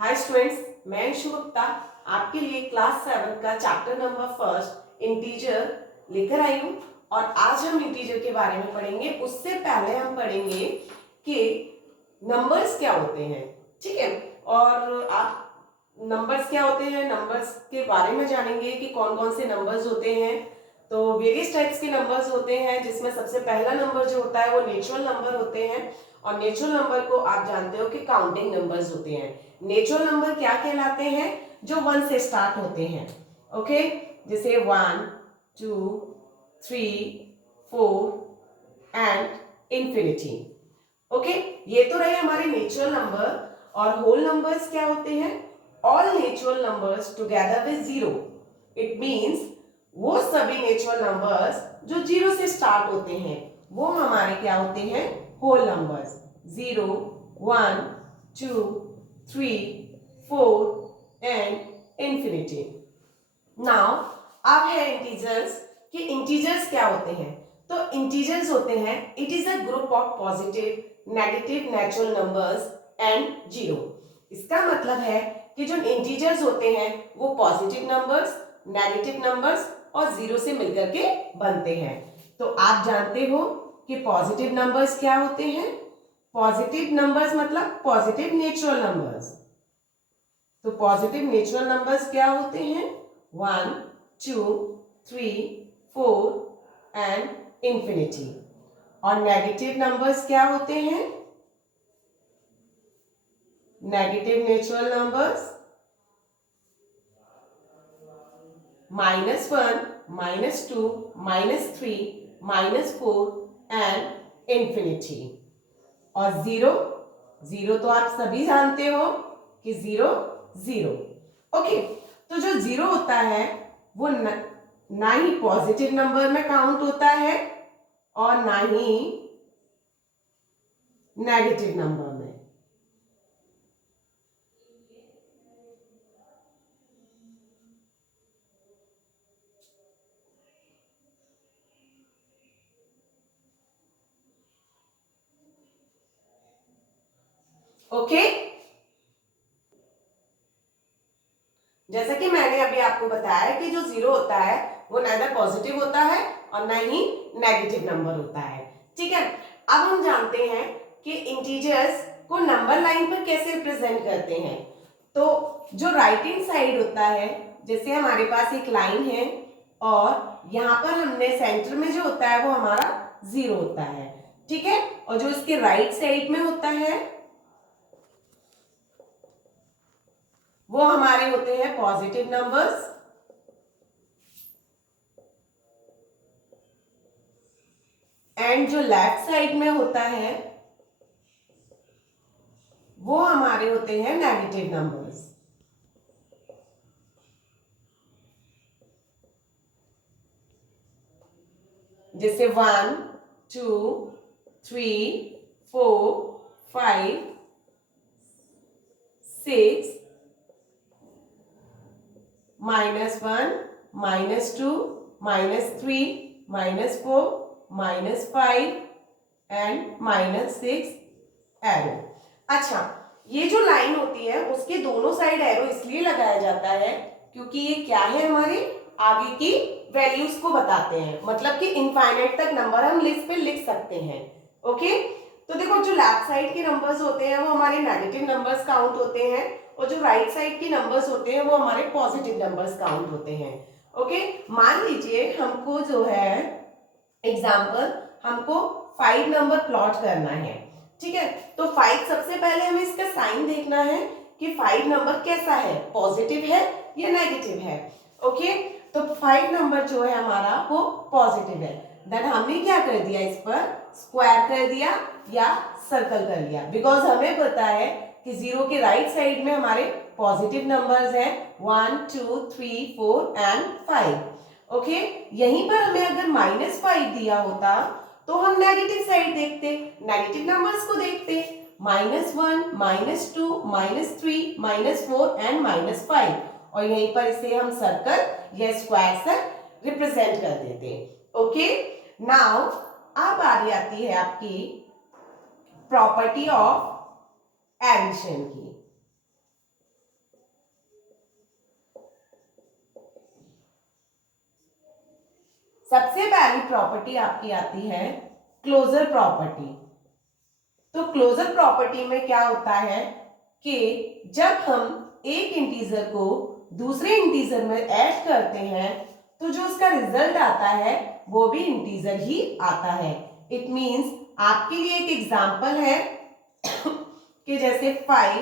Hi students, मैं अंशु गुप्ता आपके लिए क्लास 7 का चैप्टर नंबर फर्स्ट इंटीजर लेकर आई हूँ। और आज हम इंटीजर के बारे में पढ़ेंगे। उससे पहले हम पढ़ेंगे कि नंबर्स क्या होते हैं, ठीक है। और आप नंबर्स क्या होते हैं, नंबर्स के बारे में जानेंगे कि कौन कौन से नंबर्स होते हैं। तो वेरियस टाइप्स के नंबर्स होते हैं, जिसमें सबसे पहला नंबर जो होता है वो नेचुरल नंबर होते हैं। और नेचुरल नंबर को आप जानते हो कि काउंटिंग नंबर्स होते हैं। नेचुरल नंबर क्या कहलाते हैं? जो 1 से स्टार्ट होते हैं, ओके। जैसे 1, 2, 3, 4 एंड इंफिनिटी, ओके। ये तो रहे हमारे नेचुरल नंबर। और होल नंबर्स क्या होते हैं? All natural numbers together with zero. It means वो सभी नेचुरल नंबर्स जो जीरो से स्टार्ट होते हैं वो हमारे क्या होते हैं? Whole numbers. 0, 1, 2, 3, 4 and infinity. Now अब है इंटीजर्स कि इंटीजर्स क्या होते हैं। तो इंटीजर्स होते हैं, it is a group of positive negative natural numbers and zero. इसका मतलब है कि जो इंटीजर्स होते हैं वो पॉजिटिव नंबर्स, नेगेटिव नंबर्स और जीरो से मिलकर के बनते हैं। तो आप जानते हो कि पॉजिटिव नंबर्स क्या होते हैं? पॉजिटिव नंबर्स मतलब पॉजिटिव नेचुरल नंबर्स। तो पॉजिटिव नेचुरल नंबर्स क्या होते हैं? 1, 2, 3, 4 एंड इंफिनिटी। और नेगेटिव नंबर्स क्या होते हैं? Negative natural numbers -1, -2, -3, -4 and infinity. और जीरो, जीरो तो आप सभी जानते हो कि जीरो जीरो, ओके। तो जो जीरो होता है वो ना ही पॉजिटिव नंबर में काउंट होता है और ना ही नेगेटिव नंबर में। ओके, जैसा कि मैंने अभी आपको बताया कि जो जीरो होता है वो नाइदर पॉजिटिव होता है और ना ही नेगेटिव नंबर होता है, ठीक है। अब हम जानते हैं कि इंटीजर्स को नंबर लाइन पर कैसे रिप्रेजेंट करते हैं। तो जो राइट हैंड साइड होता है, जैसे हमारे पास एक लाइन है और यहाँ पर हमने सेंटर में जो होता है वो हमारा जीरो होता है, ठीक है। और जो इसके राइट साइड में होता है वो हमारे होते हैं पॉजिटिव नंबर्स। एंड जो लेफ्ट साइड में होता है वो हमारे होते हैं नेगेटिव नंबर्स। जैसे 1, 2, 3, 4, 5, 6, -1, -2, -3, -4, -5 एंड -6 एरो। अच्छा, ये जो लाइन होती है उसके दोनों साइड एरो इसलिए लगाया जाता है क्योंकि ये क्या है, हमारे आगे की वैल्यूज को बताते हैं। मतलब कि इनफाइनाइट तक नंबर हम लिस्ट पे लिख सकते हैं, ओके। तो देखो, जो लेफ्ट साइड के नंबर्स होते हैं वो हमारे नेगेटिव नंबर्स काउंट होते हैं और जो राइट साइड के नंबर्स होते हैं वो हमारे पॉजिटिव नंबर्स काउंट होते हैं, ओके। मान लीजिए हमको जो है एग्जाम्पल, हमको 5 नंबर प्लॉट करना है, ठीक है। तो 5 सबसे पहले हमें इसका साइन देखना है कि 5 नंबर कैसा है, पॉजिटिव है या नेगेटिव है, ओके। तो 5 नंबर जो है हमारा वो पॉजिटिव है। देन हमने क्या कर दिया, इस पर स्क्वायर कर दिया या सर्कल कर लिया, बिकॉज हमें पता है कि जीरो के राइट साइड में हमारे पॉजिटिव नंबर्स हैं 1, 2, 3, 4 एंड 5, ओके। यहीं पर हमें अगर -5 दिया होता तो हम नेगेटिव साइड देखते, नेगेटिव नंबर्स को देखते, -1, -2, -3, -4 एंड -5, और यहीं पर इसे हम सर्कल या स्क्वायर से रिप्रेजेंट कर देते, ओके। नाउ अब बारी आती है आपकी प्रॉपर्टी ऑफ एडिशन की। सबसे पहली प्रॉपर्टी आपकी आती है क्लोजर प्रॉपर्टी। तो क्लोजर प्रॉपर्टी में क्या होता है कि जब हम एक इंटीजर को दूसरे इंटीजर में ऐड करते हैं तो जो उसका रिजल्ट आता है वो भी इंटीजर ही आता है। इट मींस आपके लिए एक एग्जांपल है कि जैसे 5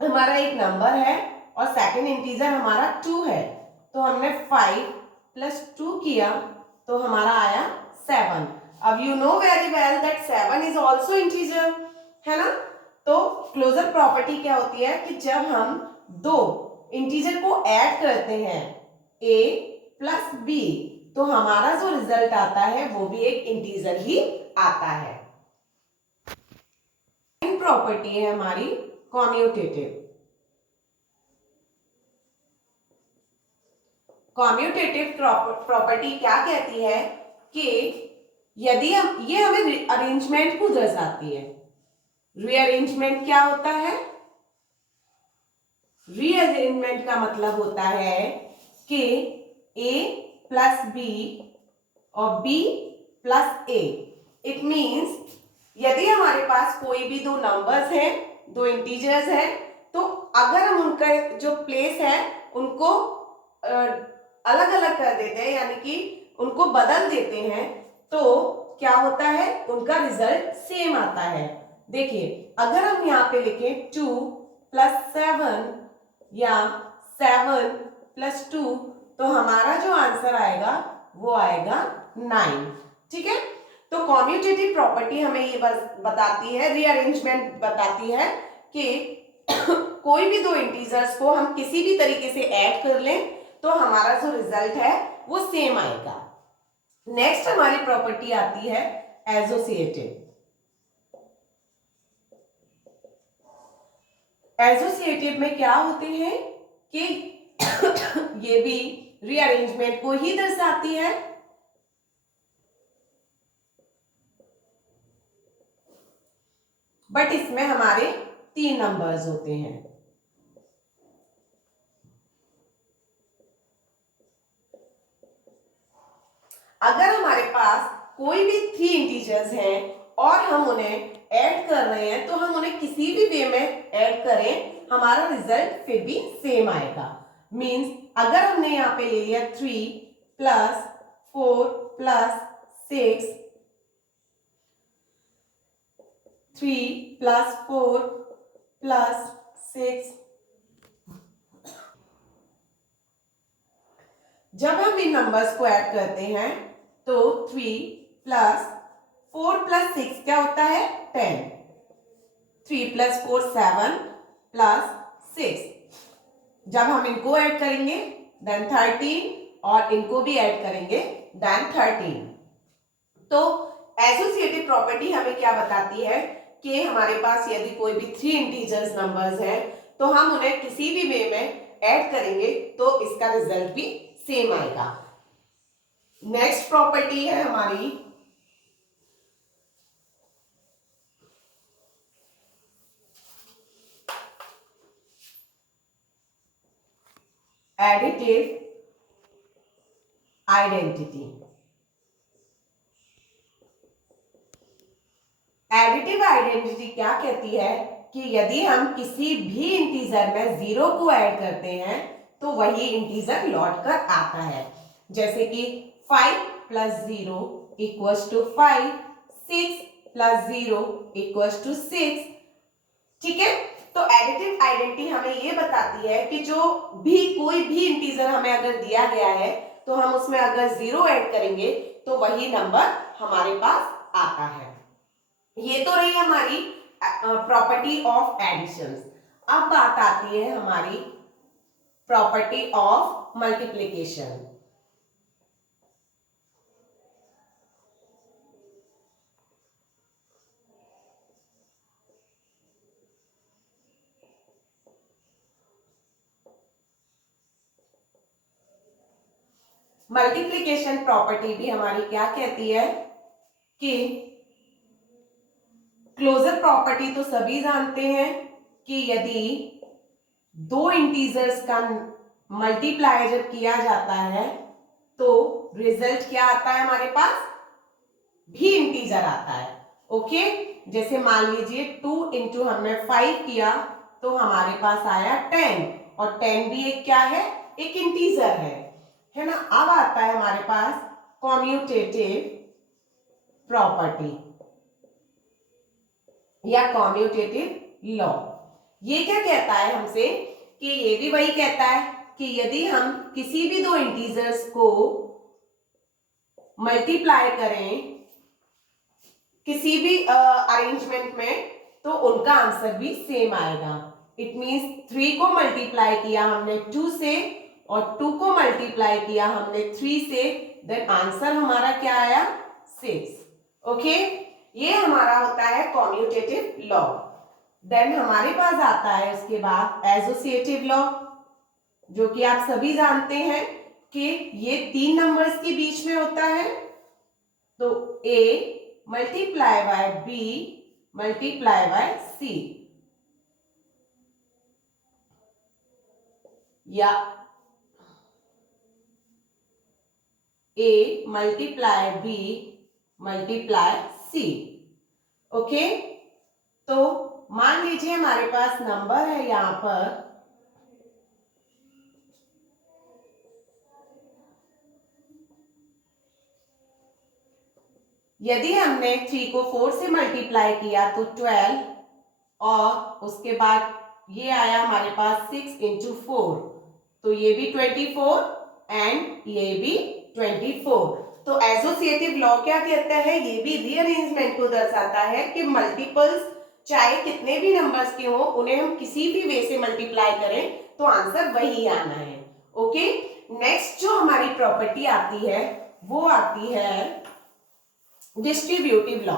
हमारा एक नंबर है और सेकंड इंटीजर हमारा 2 है, तो हमने 5 प्लस 2 किया तो हमारा आया 7। अब you know very well that 7 is also integer, है ना। तो क्लोजर प्रॉपर्टी क्या होती है कि जब हम दो इंटीजर को ऐड करते हैं a प्लस b तो हमारा जो रिजल्ट आता है वो भी एक इंटीजर ही आता है। प्रॉपर्टी है हमारी कॉम्यूटेटिव। कॉम्यूटेटिव प्रॉपर्टी क्या कहती है कि यदि हम ये हमें अरेंजमेंट को दर्शाती है। रीअरेंजमेंट क्या होता है? रीअरेंजमेंट का मतलब होता है कि a प्लस बी और b plus a। It means यदि हमारे पास कोई भी दो नंबर्स हैं, दो इंटीजर्स हैं, तो अगर हम उनका जो प्लेस है उनको अलग अलग कर देते हैं, यानी कि उनको बदल देते हैं, तो क्या होता है? उनका रिजल्ट सेम आता है। देखिए अगर हम यहाँ पे लिखें 2 प्लस 7 या 7 प्लस 2 तो हमारा जो आंसर आएगा वो आएगा 9। ठीक है। तो कॉम्यूटेटिव प्रॉपर्टी हमें ये बताती है, रीअरेंजमेंट बताती है कि कोई भी दो इंटीजर्स को हम किसी भी तरीके से ऐड कर लें तो हमारा जो रिजल्ट है वो सेम आएगा। नेक्स्ट हमारी प्रॉपर्टी आती है एसोसिएटिव। एसोसिएटिव में क्या होते हैं कि ये भी रीअरेंजमेंट को ही दर्शाती है। बट इसमें हमारे 3 नंबर्स होते हैं। अगर हमारे पास कोई भी 3 इंटीजर्स हैं और हम उन्हें ऐड कर रहे हैं तो हम उन्हें किसी भी वे में ऐड करें हमारा रिजल्ट फिर भी सेम आएगा। मींस अगर हमने यहाँ पे ले लिया 3 प्लस 4 प्लस 6, 3 प्लस 4 प्लस 6, जब हम इन नंबर्स को ऐड करते हैं तो 3 प्लस 4 प्लस 6 क्या होता है? 10। 3 प्लस 4 7 प्लस 6। जब हम इनको ऐड करेंगे देन 13 और इनको भी ऐड करेंगे देन 13। तो एसोसिएटिव प्रॉपर्टी हमें क्या बताती है कि हमारे पास यदि कोई भी 3 इंटीजर्स नंबर्स हैं तो हम उन्हें किसी भी वे में ऐड करेंगे तो इसका रिजल्ट भी सेम आएगा। नेक्स्ट प्रॉपर्टी है हमारी एडिटिव आइडेंटिटी। एडिटिव आइडेंटिटी क्या कहती है कि यदि हम किसी भी इंटीजर में 0 को ऐड करते हैं तो वही इंटीजर लौट कर आता है। जैसे कि 5 plus 0 equals to 5, 6 plus 0 equals to 6। ठीक है। तो एडिटिव आइडेंटिटी हमें ये बताती है कि जो भी कोई भी इंटीजर हमें अगर दिया गया है तो हम उसमें अगर 0 ऐड करेंगे तो वही नंबर हमारे पास आता है। ये तो रही हमारी प्रॉपर्टी ऑफ एडिशंस। अब बात आती है हमारी property of multiplication. Multiplication property भी हमारी क्या कहती है कि क्लोजर प्रॉपर्टी तो सभी जानते हैं कि यदि दो इंटीजर्स का मल्टीप्लाई जब किया जाता है तो रिजल्ट क्या आता है हमारे पास, भी इंटीजर आता है। ओके, जैसे मान लीजिए 2 इंटू हमने 5 किया तो हमारे पास आया 10, और 10 भी एक क्या है, एक इंटीजर है ना। अब आता है हमारे पास कॉम्यूटेटिव प्रॉपर्टी या कॉम्यूटेटिव लॉ। ये क्या कहता है हमसे, कि ये भी वही कहता है कि यदि हम किसी भी दो इंटीजर्स को मल्टीप्लाई करें किसी भी अरेंजमेंट में तो उनका आंसर भी सेम आएगा। इट मींस 3 को मल्टीप्लाई किया हमने 2 से और 2 को मल्टीप्लाई किया हमने 3 से, देन आंसर हमारा क्या आया, 6। ओके, ये हमारा होता है कॉम्यूटेटिव लॉ। देन हमारे पास आता है उसके बाद एसोसिएटिव लॉ, जो कि आप सभी जानते हैं कि ये 3 नंबर्स के बीच में होता है। तो A multiply by B multiply by C, या A multiply B multiply C। Okay, तो मान लीजिए हमारे पास नंबर है यहां पर यदि हमने 3 को 4 से मल्टीप्लाई किया तो 12, और उसके बाद ये आया हमारे पास 6 इंटू 4, तो ये भी 24 एंड ये भी 24। तो एसोसिएटिव लॉ क्या कहता है, ये भी रीअरेंजमेंट को दर्शाता है कि मल्टीपल्स चाहे कितने भी नंबर्स के हो उन्हें हम किसी भी वे से मल्टीप्लाई करें तो आंसर वही आना है। ओके, नेक्स्ट जो हमारी प्रॉपर्टी आती है वो आती है डिस्ट्रीब्यूटिव लॉ।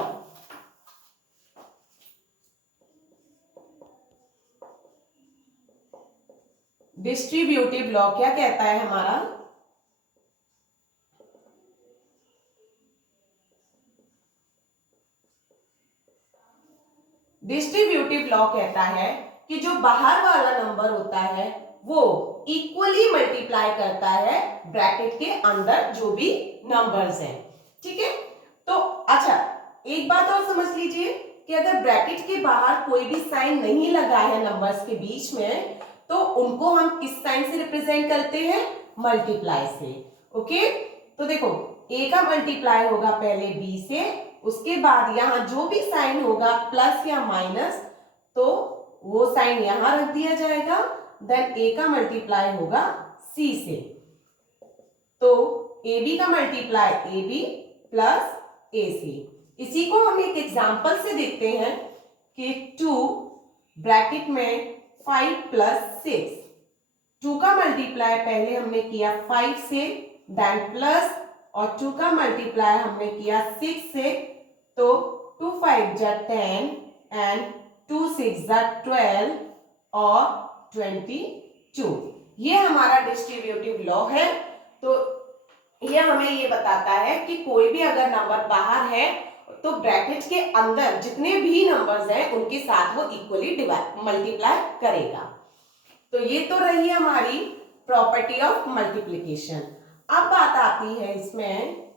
डिस्ट्रीब्यूटिव लॉ क्या कहता है हमारा, डिस्ट्रीब्यूटिव लॉ कहता है कि जो बाहर वाला नंबर होता है वो इक्वली मल्टीप्लाई करता है ब्रैकेट के अंदर जो भी नंबर्स हैं। ठीक है, तो अच्छा एक बात और समझ लीजिए कि अगर ब्रैकेट के बाहर कोई भी साइन नहीं लगा है नंबर्स के बीच में तो उनको हम किस साइन से रिप्रेजेंट करते हैं, मल्टीप्लाई से। ओके, तो देखो a का मल्टीप्लाई होगा पहले b से, उसके बाद यहां जो भी साइन होगा प्लस या माइनस तो वो साइन यहां रख दिया जाएगा, देन a का मल्टीप्लाई होगा c से, तो ab का मल्टीप्लाई ab प्लस ac। इसी को हम एक एग्जांपल से देखते हैं कि 2 ब्रैकेट में 5 प्लस 6, 2 का मल्टीप्लाई पहले हमने किया 5 से, देन प्लस, और 2 का मल्टीप्लाई हमने किया 6 से, तो 2 5 जा 10 एंड 2 6 जा 12 और 22। ये हमारा डिस्ट्रीब्यूटिव लॉ है। तो ये हमें ये बताता है कि कोई भी अगर नंबर बाहर है तो ब्रैकेट के अंदर जितने भी नंबर्स हैं उनके साथ वो इक्वली मल्टीप्लाई करेगा। तो ये तो रही हमारी प्रॉपर्टी ऑफ मल्टीप्लिकेशन। अब बात आती है इसमें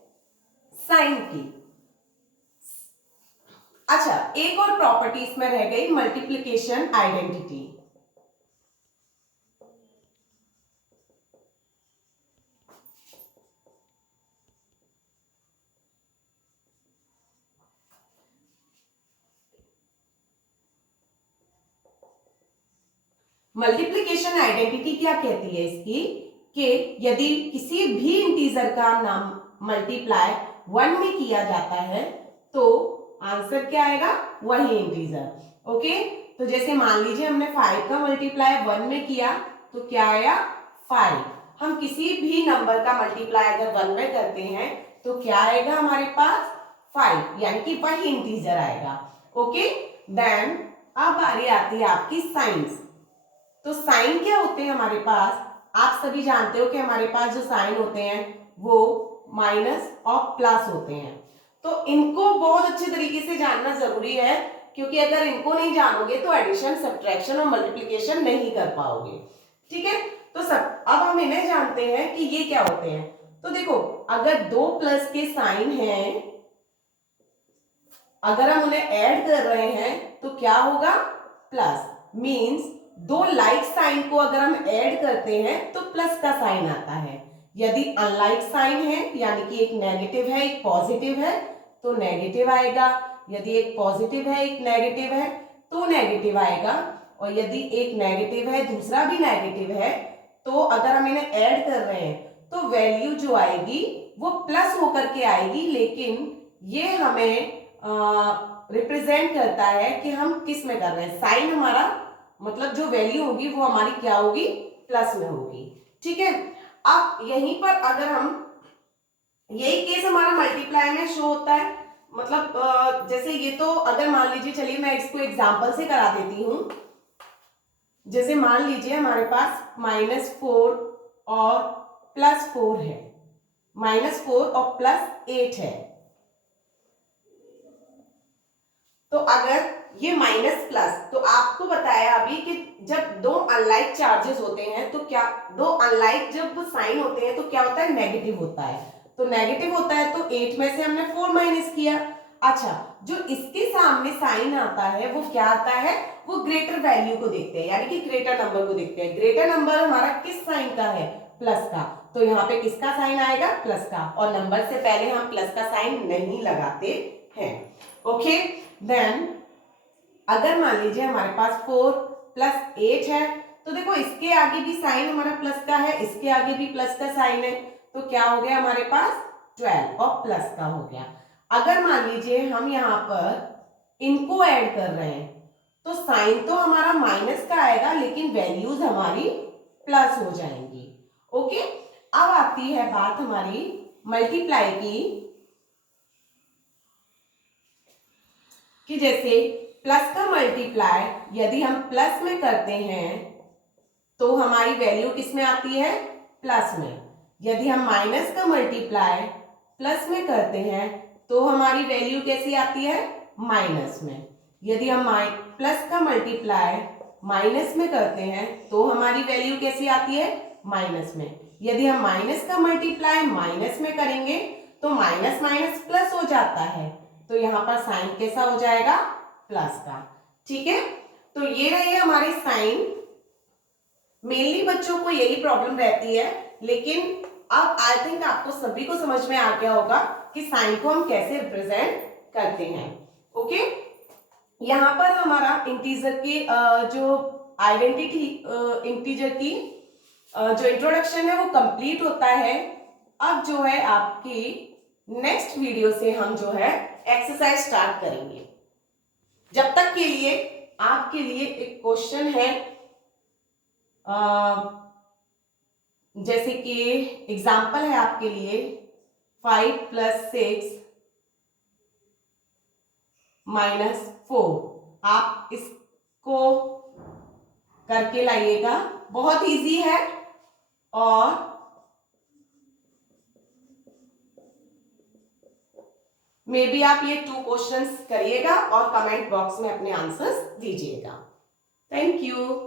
साइन की। अच्छा, एक और प्रॉपर्टी इसमें रह गई, मल्टीप्लिकेशन आइडेंटिटी। मल्टीप्लिकेशन आइडेंटिटी क्या कहती है इसकी, कि यदि किसी भी इंटीजर का नाम मल्टीप्लाई 1 में किया जाता है तो आंसर क्या आएगा, वही इंटीजर। ओके, तो जैसे मान लीजिए हमने 5 का मल्टीप्लाई 1 में किया तो क्या आया, 5। हम किसी भी नंबर का मल्टीप्लाई अगर 1 में करते हैं तो क्या आएगा हमारे पास, 5, यानी कि वही इंटीजर आएगा। ओके, देन अब बारी आती है आपकी साइंस। तो साइन क्या होते हैं हमारे पास, आप सभी जानते हो कि हमारे पास जो साइन होते हैं वो माइनस और प्लस होते हैं। तो इनको बहुत अच्छे तरीके से जानना जरूरी है, क्योंकि अगर इनको नहीं जानोगे तो एडिशन, सब्ट्रैक्शन और मल्टीप्लिकेशन नहीं कर पाओगे। ठीक है, तो सब अब हम इन्हें जानते हैं कि ये क्या होते हैं। तो देखो अगर दो प्लस के साइन हैं, अगर हम उन्हें ऐड कर रहे हैं तो क्या होगा, प्लस। मींस दो लाइक साइन को अगर हम ऐड करते हैं तो प्लस का साइन आता है। यदि अनलाइक साइन है यानी कि एक नेगेटिव है एक पॉजिटिव है तो नेगेटिव आएगा, यदि एक पॉजिटिव है एक नेगेटिव है तो नेगेटिव आएगा, और यदि एक नेगेटिव है दूसरा भी नेगेटिव है तो अगर हम इन्हें ऐड कर रहे हैं तो वैल्यू जो आएगी वो प्लस होकर के आएगी, लेकिन ये हमें रिप्रेजेंट करता है कि हम किस में कर रहे हैं। साइन हमारा मतलब जो वैल्यू होगी वो हमारी क्या होगी, प्लस में होगी। ठीक है, अब यहीं पर अगर हम, यही केस हमारा मल्टीप्लाई में शो होता है, मतलब जैसे ये तो अगर मान लीजिए, चलिए मैं इसको एग्जांपल से करा देती हूं। जैसे मान लीजिए हमारे पास -4 और +4 है, -4 और +8 है। तो अगर ये माइनस प्लस, तो आपको बताया अभी कि जब दो अनलाइक चार्जेस होते हैं तो क्या, दो अनलाइक जब साइन होते हैं तो क्या होता है, नेगेटिव होता है। तो नेगेटिव होता है तो 8 में से हमने 4 माइनस किया। अच्छा, जो इसके सामने साइन आता है वो क्या आता है, वो ग्रेटर वैल्यू को देखते हैं, यानी कि ग्रेटर नंबर को देखते हैं। ग्रेटर नंबर हमारा किस साइन का है, प्लस का, तो यहाँ पे किसका साइन आएगा, प्लस का, और नंबर से पहले हम प्लस का साइन नहीं लगाते हैं। ओके, देन अगर मान लीजिए हमारे पास 4 + 8 है तो देखो इसके आगे भी साइन हमारा प्लस का है, इसके आगे भी प्लस का साइन है, तो क्या हो गया हमारे पास 12 और प्लस का हो गया। अगर मान लीजिए हम यहाँ पर इनको ऐड कर रहे हैं तो साइन तो हमारा माइनस का आएगा लेकिन वैल्यूज हमारी प्लस हो जाएंगी। ओके, अब आती है बात हमारी मल्टीप्लाई की, कि जैसे प्लस का मल्टीप्लाई यदि हम प्लस में करते हैं तो हमारी वैल्यू किस में आती है, प्लस में। यदि हम माइनस का मल्टीप्लाई प्लस में करते हैं तो हमारी वैल्यू कैसी आती है, माइनस में। यदि हम प्लस का मल्टीप्लाई माइनस में करते हैं तो हमारी वैल्यू कैसी आती है, माइनस में। यदि हम माइनस का मल्टीप्लाई माइनस में करेंगे तो माइनस माइनस प्लस हो जाता है, तो यहां पर साइन कैसा हो जाएगा, प्लस का। ठीक है, तो ये रहे हमारे साइन। मेनली बच्चों को यही प्रॉब्लम रहती है, लेकिन अब आई थिंक आपको सभी को समझ में आ गया होगा कि साइन को हम कैसे रिप्रेजेंट करते हैं। ओके, यहां पर हमारा इंटीजर की जो आइडेंटिटी, इंटीजर की जो इंट्रोडक्शन है वो कंप्लीट होता है। अब जो है आपकी नेक्स्ट वीडियो से हम जो है एक्सरसाइज स्टार्ट करेंगे। जब तक के लिए आपके लिए एक क्वेश्चन है, जैसे कि एग्जाम्पल है आपके लिए 5 + 6 - 4। आप इसको करके लाइएगा, बहुत इजी है, और मे बी आप ये 2 क्वेश्चंस करिएगा और कमेंट बॉक्स में अपने आंसर्स दीजिएगा। Thank you.